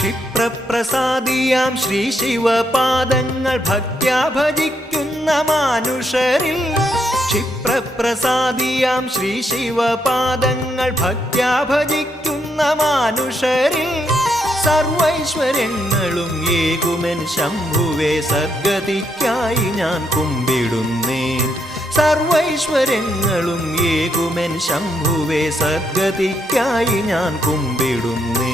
ക്ഷിപ്രപ്രസാദിയാം ശ്രീ ശിവപാദങ്ങൾ ഭക്ത്യാ ഭജിക്കുന്ന മാനുഷരിൽ ക്ഷിപ്രപ്രസാദിയാം ശ്രീ ശിവപാദങ്ങൾ ഭക്ത്യാ ഭജിക്കുന്ന മാനുഷരിൽ സർവൈശ്വര്യങ്ങളും ഏകുമെൻ ശംഭുവേ സദ്ഗതിക്കായി ഞാൻ കുമ്പിടുന്നേൻ സർവൈശ്വര്യങ്ങളും ഏകുമെൻ ശംഭുവേ സദ്ഗതിക്കായി ഞാൻ കുമ്പിടുന്നേൻ